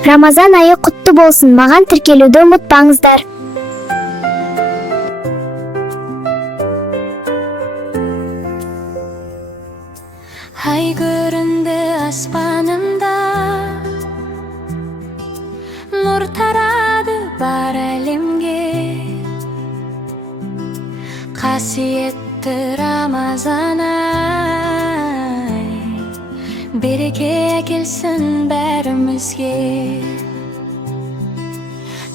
Рамазан айы құтты болсын, маған тіркелуді ұмытпаңыздар. Ай көрінді аспанында, нұр тарады бар әлемге. Қасиетті Рамазан ай, береке әкелсін бәрімізге.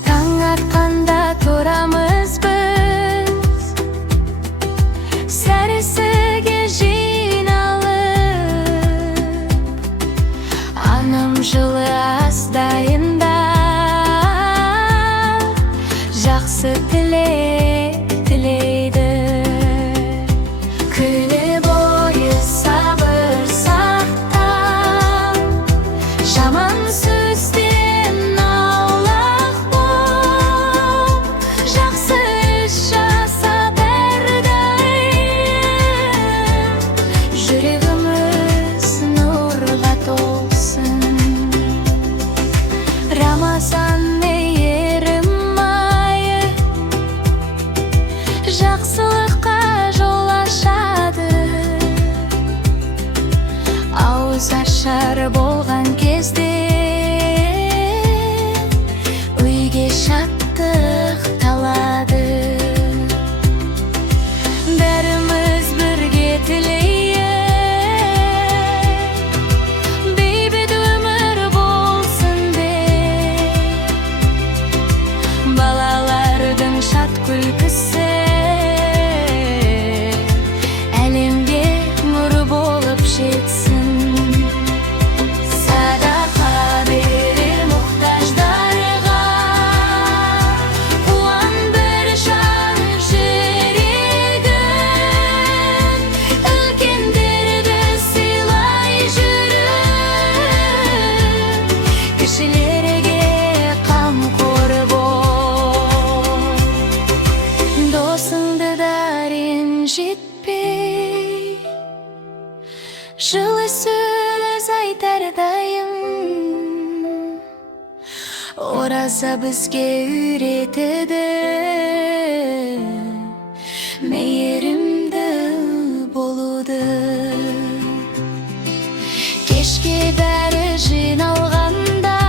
Таң атқанда тұрамыз біз, сәрісіге жиналып, анам жылы ас дайындап, жақсы тілек тілейді. Күні бойы сабыр сақтап, жаман сөзден аулақ боп, жақсы іс жасап әрдайым, жүрегіміз нұрға толсын. Рамазан мейірім айы, жақсылыққа жол ашады. Ауыз ашар болған кезде, үйге шаттық талады. Бәріміз бірге тілейік, бейбіт өмір болсын деп. Балалардың шат күлкісі әлемге нұр болып жетсін. Садақа берер мұқтаждарға, қуан бір жан жүрегін. Үлкендерді сыйлай жүріп, кішілерге қамқор бол. Досыңды да ренжітпей, жылы сөз айтар дайым. Ораза бізге үйретеді мейірімді болуды. Кешке бәрі жиналғанда,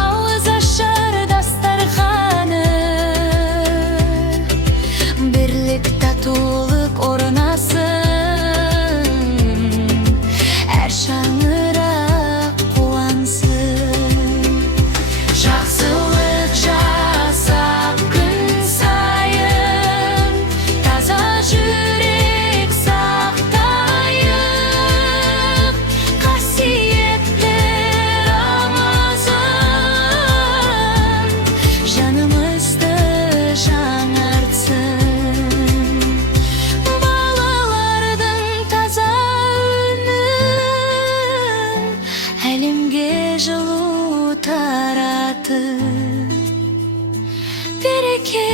ауыз ашар дастарханы, бірлік татулық орнасын, әр шаңырақ қуансын. Жақсылық жасап күн сайын, таза жүрек сақтайық. Қасиетті Рамазан жанымызды жаңартсын. Балалардың таза үні әлемге жылу таратып, береке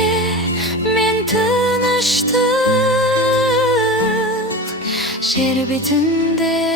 мен тыныштық жер бетінде